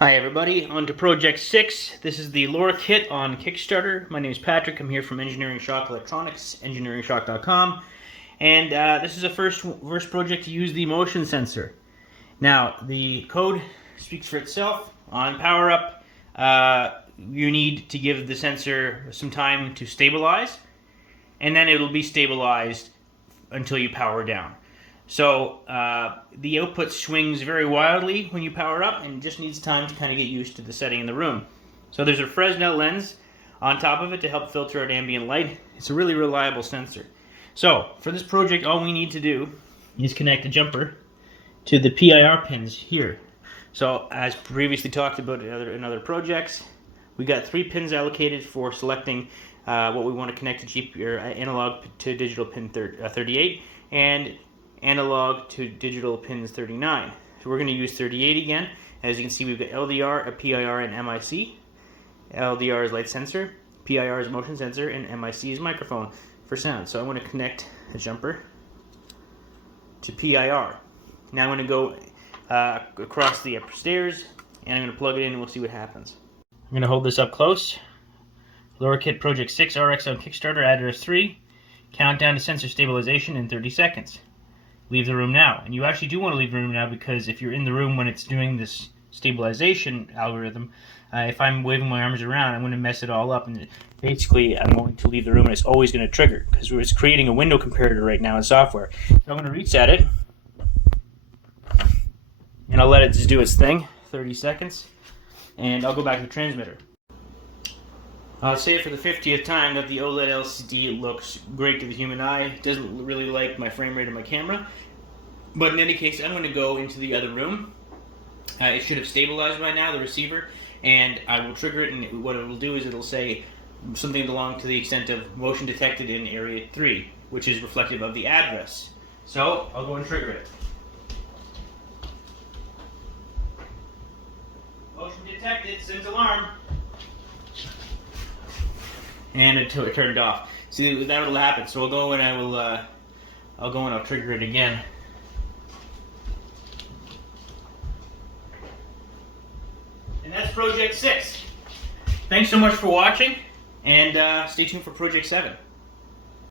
Hi everybody, on to Project 6. This is the LoRa kit on Kickstarter. My name is Patrick. I'm here from Engineering Shock Electronics, engineeringshock.com. And this is a first project to use the motion sensor. Now, the code speaks for itself. On power up, you need to give the sensor some time to stabilize, and then it'll be stabilized until you power down. So the output swings very wildly when you power up, and it just needs time to kind of get used to the setting in the room. So there's a Fresnel lens on top of it to help filter out ambient light. It's a really reliable sensor. So for this project, all we need to do is connect a jumper to the PIR pins here. So as previously talked about in other projects, we got 3 pins allocated for selecting what we want to connect to analog to digital pin 38 and analog to digital pins 39. So we're going to use 38 again. As you can see, we've got LDR, a PIR, and MIC. LDR is light sensor, PIR is motion sensor, and MIC is microphone for sound. So I want to connect a jumper to PIR. Now I'm going to go across the upstairs, and I'm going to plug it in, and we'll see what happens. I'm going to hold this up close. LoRa Kit Project 6 RX on Kickstarter, address 3. Countdown to sensor stabilization in 30 seconds. Leave the room now. And you actually do want to leave the room now, because if you're in the room when it's doing this stabilization algorithm, if I'm waving my arms around, I'm going to mess it all up, and basically I'm going to leave the room and it's always going to trigger because it's creating a window comparator right now in software. So I'm going to reset it, and I'll let it just do its thing, 30 seconds, and I'll go back to the transmitter. I'll say it for the 50th time that the OLED LCD looks great to the human eye. It doesn't really like my frame rate of my camera. But in any case, I'm going to go into the other room. It should have stabilized by now, the receiver, and I will trigger it, and what it will do is it'll say something along to the extent of motion detected in area 3, which is reflective of the address. So, I'll go and trigger it. Motion detected, sends alarm. And it turned off. See, that will happen. So I'll go and I'll trigger it again. And that's Project 6. Thanks so much for watching, and stay tuned for Project 7.